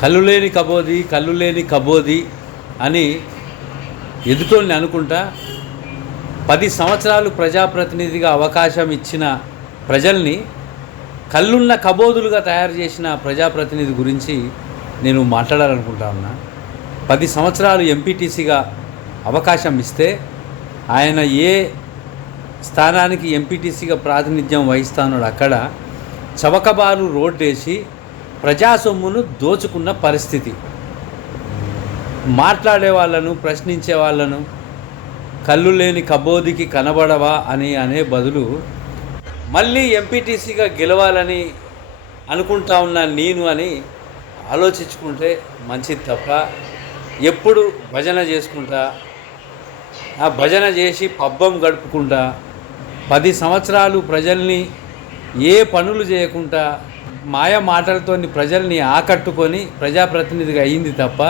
కళ్ళు లేని కబోది, కళ్ళు లేని కబోది అని ఎదుటోళ్ళని అనుకుంటా 10 సంవత్సరాలు ప్రజాప్రతినిధిగా అవకాశం ఇచ్చిన ప్రజల్ని కళ్ళున్న కబోదులుగా తయారు చేసిన ప్రజాప్రతినిధి గురించి నేను మాట్లాడాలనుకుంటా ఉన్నా. 10 సంవత్సరాలు ఎంపీటీసీగా అవకాశం ఇస్తే ఆయన ఏ స్థానానికి ఎంపీటీసీగా ప్రాతినిధ్యం వహిస్తానో అక్కడ చవకబారు రోడ్డేసి ప్రజా సొమ్మును దోచుకున్న పరిస్థితి. మాట్లాడే వాళ్ళను, ప్రశ్నించే వాళ్ళను కళ్ళు లేని కబోదికి కనబడవా అని అనే బదులు మళ్ళీ ఎంపీటీసీగా గెలవాలని అనుకుంటా ఉన్నా నేను అని ఆలోచించుకుంటే మంచిది తప్ప ఎప్పుడు భజన చేసుకుంటా, ఆ భజన చేసి పబ్బం గడుపుకుంటా 10 సంవత్సరాలు ప్రజల్ని ఏ పనులు చేయకుండా మాయ మాటలతో ప్రజల్ని ఆకట్టుకొని ప్రజాప్రతినిధిగా అయ్యింది తప్ప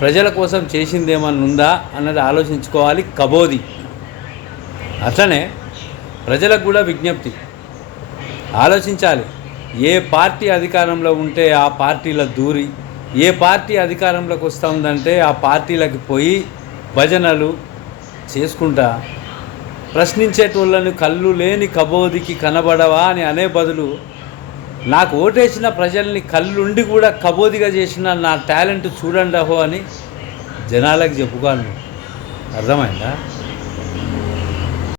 ప్రజల కోసం చేసిందేమన్నా ఉందా అన్నది ఆలోచించుకోవాలి కబోది. అట్లనే ప్రజలకు కూడా విజ్ఞప్తి, ఆలోచించాలి. ఏ పార్టీ అధికారంలో ఉంటే ఆ పార్టీల దూరి, ఏ పార్టీ అధికారంలోకి వస్తూ ఉందంటే ఆ పార్టీలకు పోయి భజనలు చేసుకుంటా ప్రశ్నించేటోళ్ళను కళ్ళు లేని కబోదికి కనబడవా అని అనే బదులు నాకు ఓటేసిన ప్రజల్ని కళ్ళుండి కూడా కబోదిగా చేసిన నా టాలెంట్ చూడండి అహో అని జనాలకు చెప్పుకోను. అర్థమైందా?